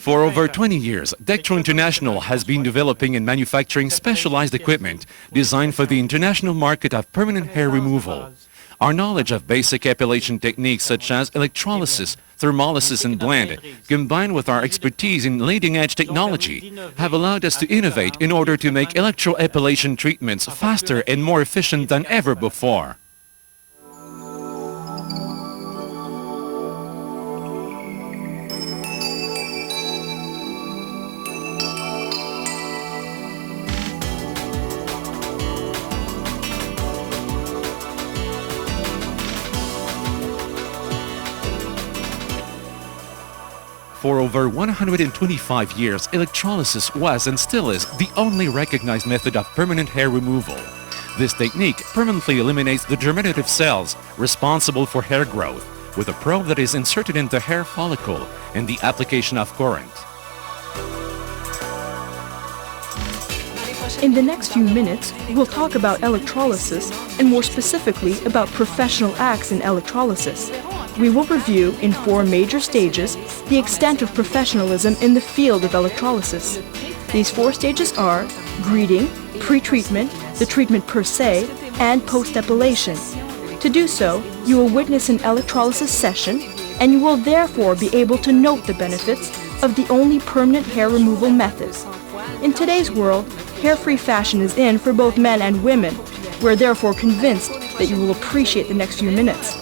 For over 20 years, Dectro International has been developing and manufacturing specialized equipment designed for the international market of permanent hair removal. Our knowledge of basic epilation techniques such as electrolysis, thermolysis and blend, combined with our expertise in leading-edge technology, have allowed us to innovate in order to make electroepilation treatments faster and more efficient than ever before. For over 125 years, electrolysis was and still is the only recognized method of permanent hair removal. This technique permanently eliminates the germinative cells responsible for hair growth with a probe that is inserted in the hair follicle and the application of current. In the next few minutes, we'll talk about electrolysis and more specifically about professional acts in electrolysis. We will review in 4 major stages the extent of professionalism in the field of electrolysis. These 4 stages are greeting, pre-treatment, the treatment per se, and post-epilation. To do so, you will witness an electrolysis session, and you will therefore be able to note the benefits of the only permanent hair removal method. In today's world, hair-free fashion is in for both men and women. We're therefore convinced that you will appreciate the next few minutes.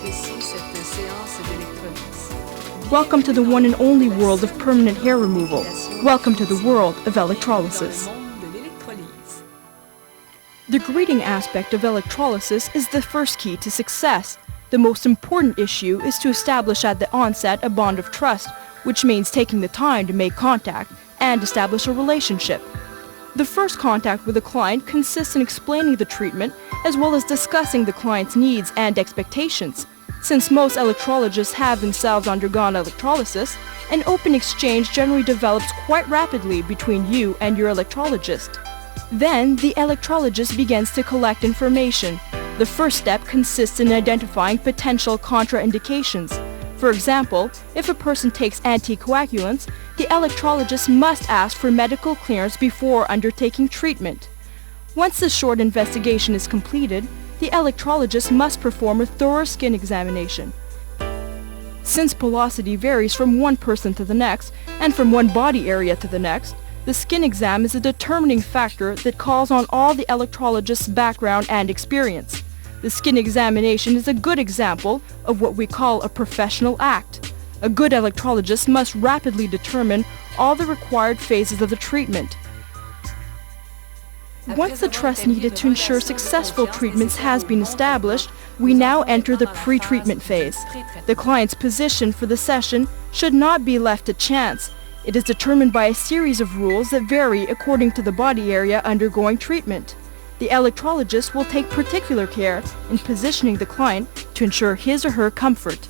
Welcome to the one and only world of permanent hair removal. Welcome to the world of electrolysis. The greeting aspect of electrolysis is the first key to success. The most important issue is to establish at the onset a bond of trust, which means taking the time to make contact and establish a relationship. The first contact with a client consists in explaining the treatment as well as discussing the client's needs and expectations. Since most electrologists have themselves undergone electrolysis, an open exchange generally develops quite rapidly between you and your electrologist. Then, the electrologist begins to collect information. The first step consists in identifying potential contraindications. For example, if a person takes anticoagulants, the electrologist must ask for medical clearance before undertaking treatment. Once this short investigation is completed, the electrologist must perform a thorough skin examination. Since pilosity varies from one person to the next and from one body area to the next, the skin exam is a determining factor that calls on all the electrologist's background and experience. The skin examination is a good example of what we call a professional act. A good electrologist must rapidly determine all the required phases of the treatment. Once the trust needed to ensure successful treatments has been established, we now enter the pre-treatment phase. The client's position for the session should not be left to chance. It is determined by a series of rules that vary according to the body area undergoing treatment. The electrologist will take particular care in positioning the client to ensure his or her comfort.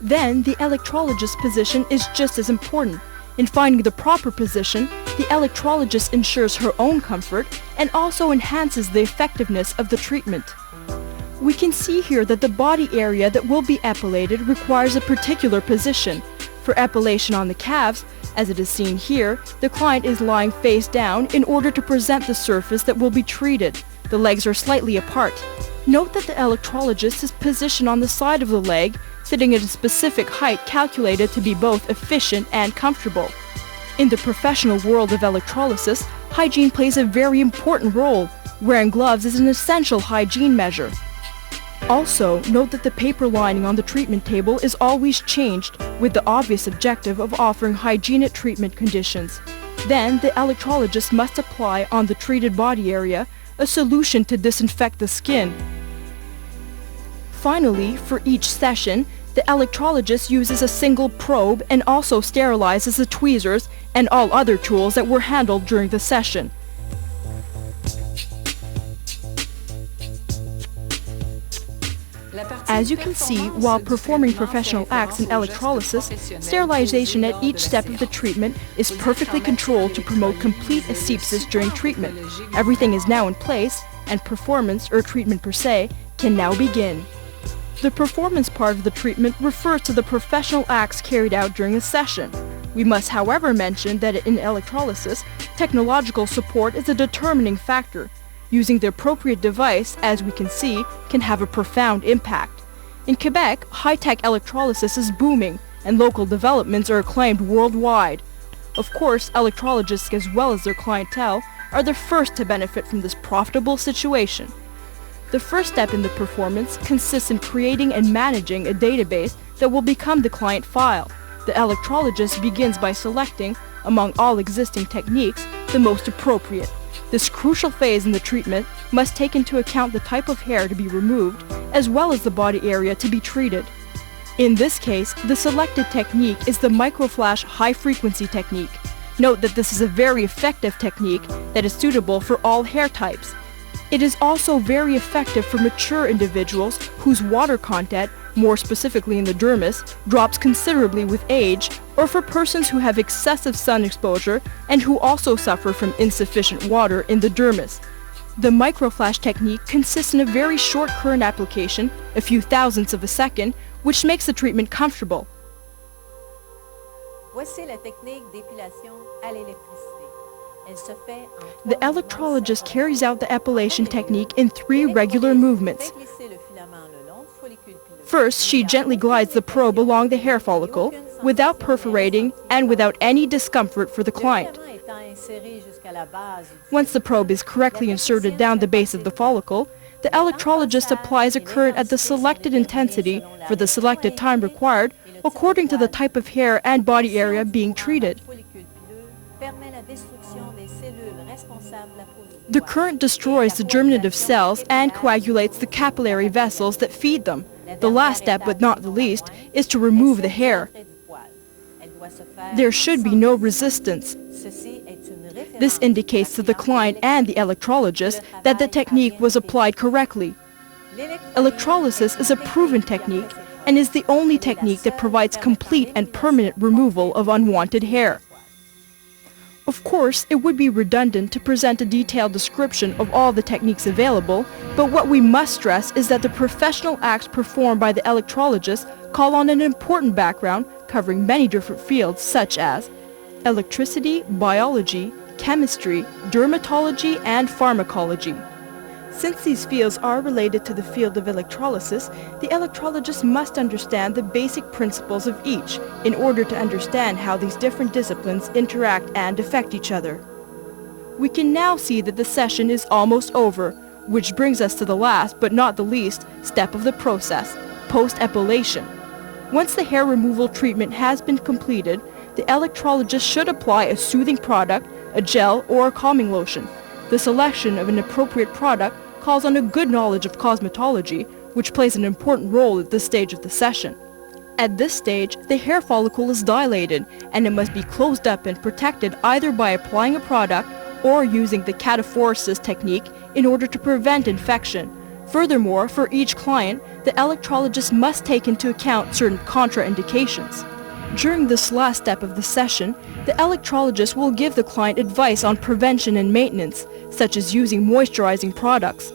Then, the electrologist's position is just as important. In finding the proper position, the electrologist ensures her own comfort and also enhances the effectiveness of the treatment. We can see here that the body area that will be epilated requires a particular position. For epilation on the calves, as it is seen here, the client is lying face down in order to present the surface that will be treated. The legs are slightly apart. Note that the electrologist is positioned on the side of the leg, sitting at a specific height calculated to be both efficient and comfortable. In the professional world of electrolysis, hygiene plays a very important role. Wearing gloves is an essential hygiene measure. Also, note that the paper lining on the treatment table is always changed with the obvious objective of offering hygienic treatment conditions. Then, the electrologist must apply on the treated body area a solution to disinfect the skin. Finally, for each session, the electrologist uses a single probe and also sterilizes the tweezers and all other tools that were handled during the session. As you can see, while performing professional acts in electrolysis, sterilization at each step of the treatment is perfectly controlled to promote complete asepsis during treatment. Everything is now in place, and performance, or treatment per se, can now begin. The performance part of the treatment refers to the professional acts carried out during the session. We must, however, mention that in electrolysis, technological support is a determining factor. Using the appropriate device, as we can see, can have a profound impact. In Quebec, high-tech electrolysis is booming, and local developments are acclaimed worldwide. Of course, electrologists as well as their clientele are the first to benefit from this profitable situation. The first step in the performance consists in creating and managing a database that will become the client file. The electrologist begins by selecting, among all existing techniques, the most appropriate. This crucial phase in the treatment must take into account the type of hair to be removed, as well as the body area to be treated. In this case, the selected technique is the microflash high-frequency technique. Note that this is a very effective technique that is suitable for all hair types. It is also very effective for mature individuals whose water content, more specifically in the dermis, drops considerably with age, or for persons who have excessive sun exposure and who also suffer from insufficient water in the dermis. The microflash technique consists in a very short current application, a few thousandths of a second, which makes the treatment comfortable. Voici la technique d'épilation à l'électricité. Elle se fait en The electrologist carries out the epilation technique in 3 regular movements. First, she gently glides the probe along the hair follicle without perforating and without any discomfort for the client. Once the probe is correctly inserted down the base of the follicle, the electrologist applies a current at the selected intensity for the selected time required according to the type of hair and body area being treated. The current destroys the germinative cells and coagulates the capillary vessels that feed them. The last step, but not the least, is to remove the hair. There should be no resistance. This indicates to the client and the electrologist that the technique was applied correctly. Electrolysis is a proven technique and is the only technique that provides complete and permanent removal of unwanted hair. Of course, it would be redundant to present a detailed description of all the techniques available, but what we must stress is that the professional acts performed by the electrologist call on an important background covering many different fields such as electricity, biology, chemistry, dermatology, and pharmacology. Since these fields are related to the field of electrolysis, the electrologist must understand the basic principles of each in order to understand how these different disciplines interact and affect each other. We can now see that the session is almost over, which brings us to the last but not the least step of the process, post-epilation. Once the hair removal treatment has been completed, the electrologist should apply a soothing product, a gel, or a calming lotion. The selection of an appropriate product calls on a good knowledge of cosmetology, which plays an important role at this stage of the session. At this stage, the hair follicle is dilated, and it must be closed up and protected either by applying a product or using the cataphoresis technique in order to prevent infection. Furthermore, for each client, the electrologist must take into account certain contraindications. During this last step of the session, the electrologist will give the client advice on prevention and maintenance, such as using moisturizing products.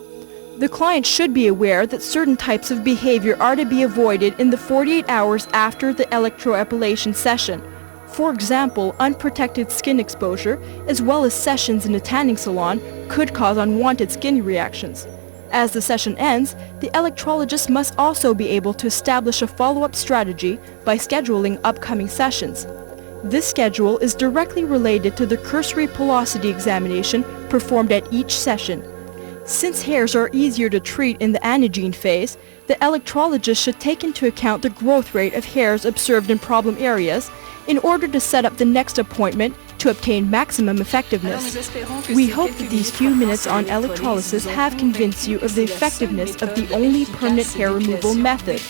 The client should be aware that certain types of behavior are to be avoided in the 48 hours after the electroepilation session. For example, unprotected skin exposure, as well as sessions in a tanning salon, could cause unwanted skin reactions. As the session ends, the electrologist must also be able to establish a follow-up strategy by scheduling upcoming sessions. This schedule is directly related to the cursory pilosity examination performed at each session. Since hairs are easier to treat in the anagene phase, the electrologist should take into account the growth rate of hairs observed in problem areas in order to set up the next appointment to obtain maximum effectiveness. We hope that these few minutes on electrolysis have convinced you of the effectiveness of the only permanent hair removal method.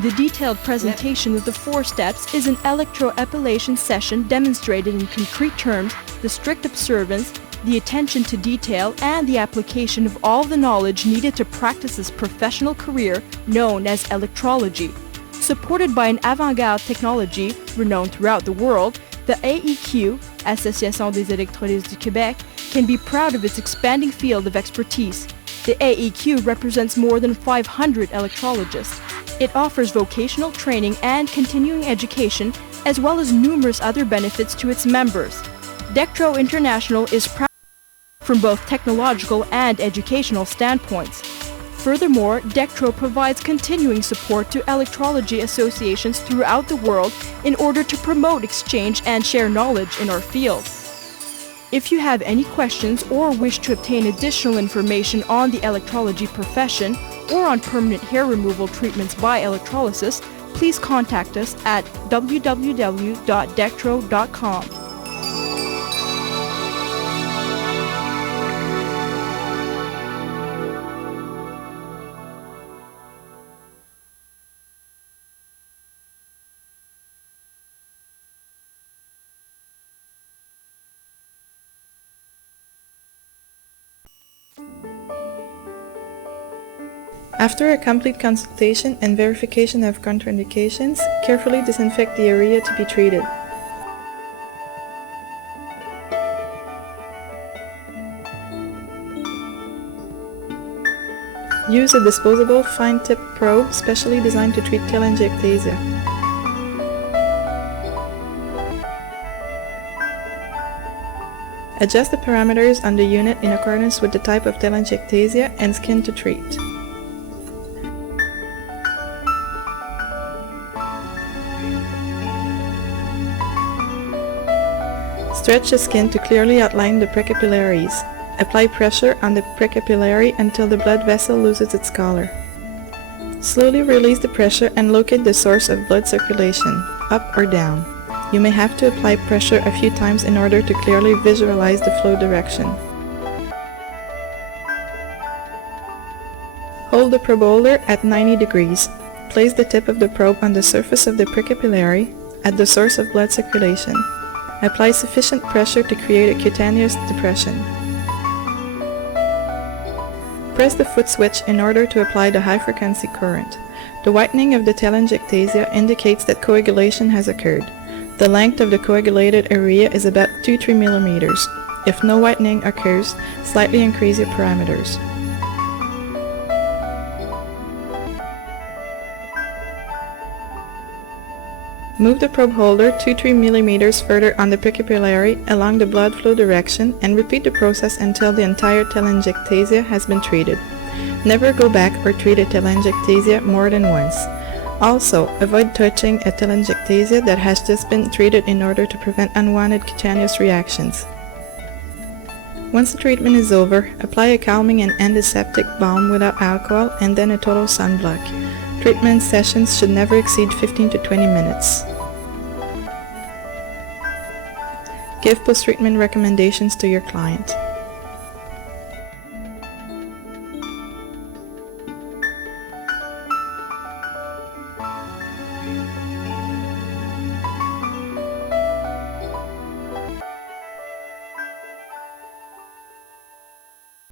The detailed presentation of the 4 steps is an electroepilation session demonstrated in concrete terms the strict observance, the attention to detail, and the application of all the knowledge needed to practice this professional career known as electrology. Supported by an avant-garde technology renowned throughout the world, the AEQ, Association des Electrolyses du Québec, can be proud of its expanding field of expertise. The AEQ represents more than 500 electrologists. It offers vocational training and continuing education as well as numerous other benefits to its members. Dectro International is proud from both technological and educational standpoints. Furthermore, Dectro provides continuing support to electrology associations throughout the world in order to promote exchange and share knowledge in our field. If you have any questions or wish to obtain additional information on the electrology profession or on permanent hair removal treatments by electrolysis, please contact us at www.dectro.com. After a complete consultation and verification of contraindications, carefully disinfect the area to be treated. Use a disposable fine-tip probe specially designed to treat telangiectasia. Adjust the parameters on the unit in accordance with the type of telangiectasia and skin to treat. Stretch the skin to clearly outline the precapillaries. Apply pressure on the precapillary until the blood vessel loses its color. Slowly release the pressure and locate the source of blood circulation, up or down. You may have to apply pressure a few times in order to clearly visualize the flow direction. Hold the probe holder at 90 degrees. Place the tip of the probe on the surface of the precapillary, at the source of blood circulation. Apply sufficient pressure to create a cutaneous depression. Press the foot switch in order to apply the high-frequency current. The whitening of the telangiectasia indicates that coagulation has occurred. The length of the coagulated area is about 2-3 millimeters. If no whitening occurs, slightly increase your parameters. Move the probe holder 2-3 millimeters further on the precapillary along the blood flow direction and repeat the process until the entire telangiectasia has been treated. Never go back or treat a telangiectasia more than once. Also, avoid touching a telangiectasia that has just been treated in order to prevent unwanted cutaneous reactions. Once the treatment is over, apply a calming and antiseptic balm without alcohol and then a total sunblock. Treatment sessions should never exceed 15 to 20 minutes. Give post-treatment recommendations to your client.